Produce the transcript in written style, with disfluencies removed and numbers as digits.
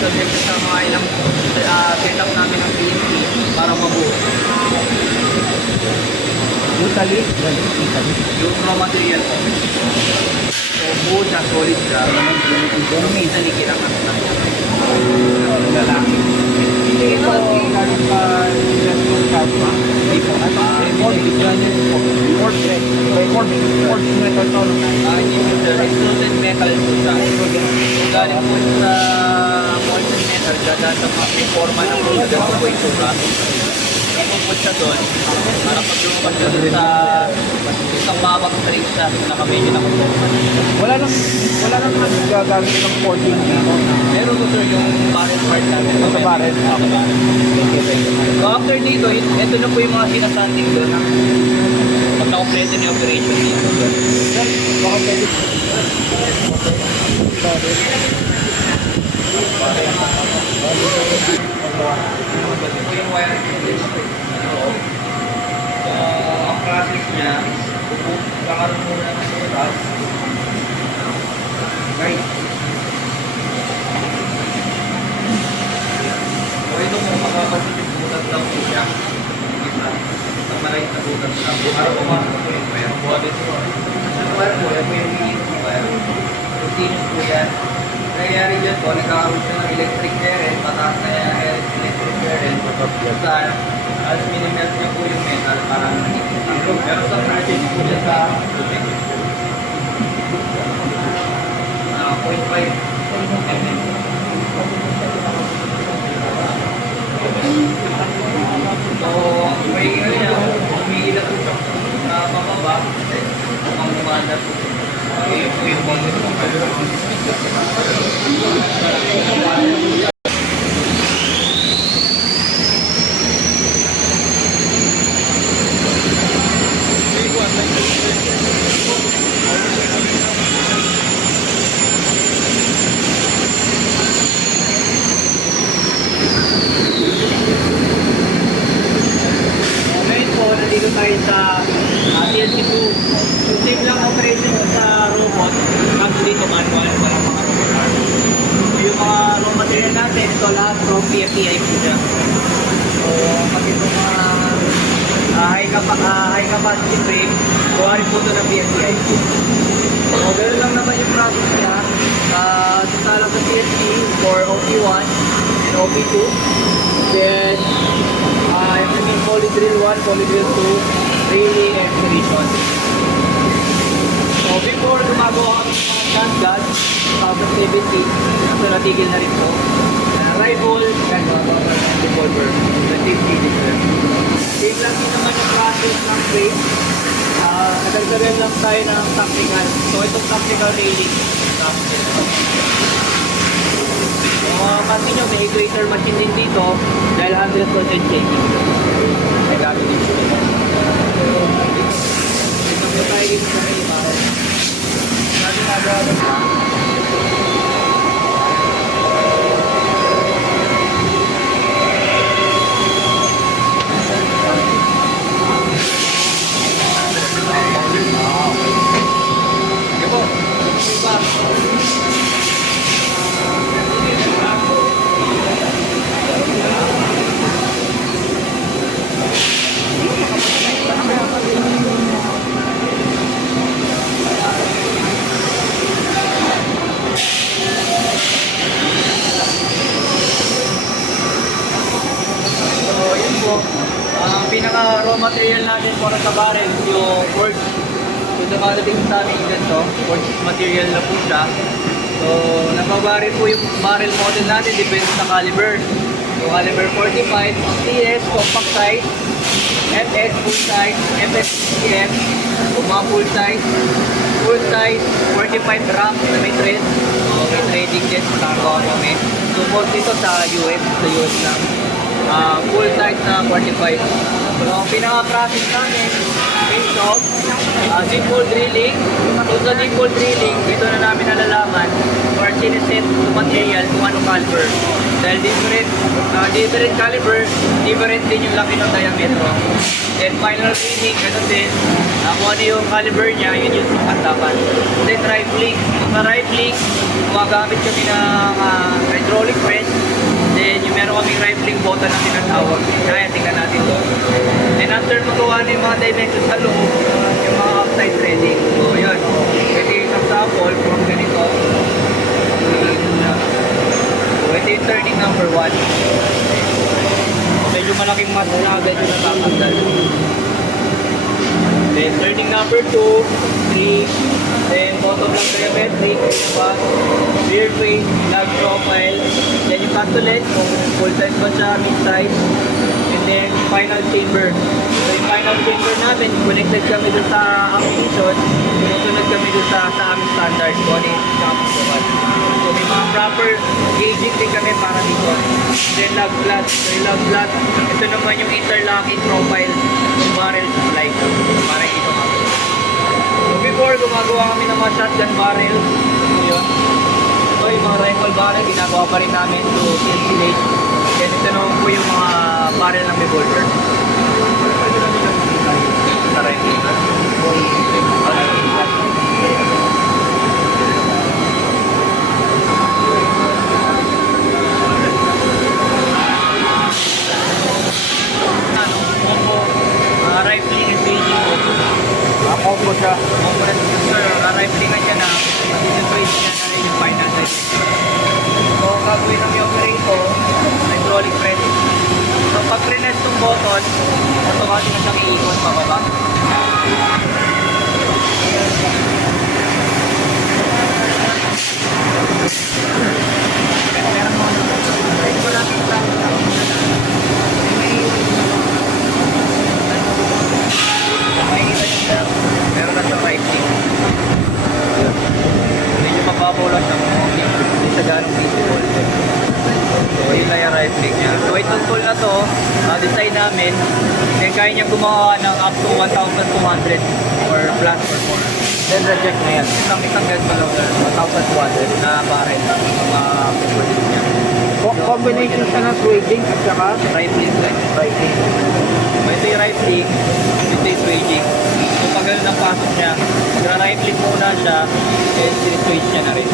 subject sa mga ilang setup namin ng PNP para mabuo. Italy? Italy. Yung raw material po. So, buo siya, solid siya. Yung Italy kinakanta namin. Lalaki. Hindi ito galing pa yung kasma. Report metal to. Hindi po siya, extruded metal po siya. So, galing po sa molten metal, dada sa may forma ng po, dada po yung suga. Ipuput siya doon, para pag lumabas siya doon sa isang babang straight siya, nakamedyo na kumpulman. Wala nang gagamit ng 14 dito. Meron po sir yung barrel part natin. Sa barrel? Sa barrel. So after dito, ito na po yung mga sinasanding doon. Pag na-complete na yung operation dito. Baka pwede. Ito po yung wiring industry. So, ang process niya, kakaroon muna ng suras. Right. So, ito po makapatid yung butat lang po siya. Sa maray na butat lang. Para pumasok po yung wire. Ang wire po, yan po yung wire. Continuous po yan. Nangyayari dyan po, nagkakaroon siya ng electric current, pataas na yan electric current. Saan, as minimelt niya po yung metal para nagiging. Pero sa practice po siya sa tubig. 0.5 mm. So, may ano niya, umiilat po siya pababa, mukhang gumanda po. Okay, ito yung bonded po. Ngayon po, nandito tayo sa TLC2. Yung same lang operation sa robot, kaso dito manual, walang mga robot. Yung mga raw material natin, ito lahat from PFTI po siya. So, pag ito mga high capacity frame, kuharin po ito ng PFTI. So, ganoon lang naman yung process niya. Sasala sa PFT for OP1 and OP2. Then, yung poly drill 1, poly drill 2, drilling and extrusion. So, before gumagawa kami ng mga shotgun, 2017, so natigil na rin po. Rifle, and mga revolver, 2015 sir. Same lang din naman yung process ng frame. Nagagawin lang tayo ng tactical. So, itong tactical railing. Pansin nyo, may greater machine din dito dahil 100% shaking. May gamit dito. Ito po tayo dito sa may ibaw. Natin nagawa pa. Sige po. Ang pinaka raw material natin para sa barrel yung quartz. So nakarating sa amin ganito, quartz material na po siya. So nababaril po yung barrel model natin depende sa caliber. So caliber 45, CS compact size, FS full size, FS CF, mga full size 45 ram na may thread. So may threading din, nakagawa kami. So most dito sa US lang. Full size na 45. So, ang pinaka-process namin, face out, deep hole drilling. So, sa deep hole drilling, dito na namin nalalaman, part sineset to material kung ano caliber. Dahil different caliber, different din yung laki ng diametro. Then final cleaning, ganun din. Kung ano yung caliber niya, yun yung sukat dapat. Then rifling. Sa rifling, gumagamit kami ng hydraulic press. Then yung meron kaming rifling button na tinatawag. Kaya tingnan natin to. Then after magawa na yung mga dimensions sa loob, yung mga outside threading. So yun. Ito yung isang sample from ganito. So ito yung turning number 1. Medyo malaking mas na agad yung natatanggal. Then turning number 2, 3, then bottom lang diametric, labas, rear face, lag profile, then yung castolet, kung full size ba siya, mid size, and then final chamber. So yung final chamber namin, connected kami dun sa application, sinusunod kami dun sa aming standard, kung ano yung kapasukan. So may mga proper gauging din kami para dito. Then lug flat, ito naman yung interlocking profile ng barrel supply para dito kami. So before, gumagawa kami ng mga shotgun barrel. Yun. So yung mga rifle barrel, ginagawa pa rin namin to silage. Then ito naman po yung mga barrel ng revolver. Sa rifle. Rifling and staging po. Combo siya. Sir, riflingan niya na concentrate niya na rin yung final size. So, gagawin ng operator, hydraulic press. So, pag press yung button, automatic na siyang iikot pababa. Meron mo ano. Ito lang yung plan. Makikita nyo sir, meron na siyang rifling. Medyo mababaw lang siyang hindi sa ganong visible. So yun lang yung rifling niya. So itong tool na to, design namin, then kaya niya gumawa ng up to 1,200 or plus or more. Then reject na yan. Isang ganito lang, 1,200 na barrel ang mga produce niya. Combination siya ng swaging at saka Rifling lang. rifling. Ito yung rifling, ito yung swaging. So pag ganun ang pasok niya, magra-rifling muna siya, then switch niya na rin.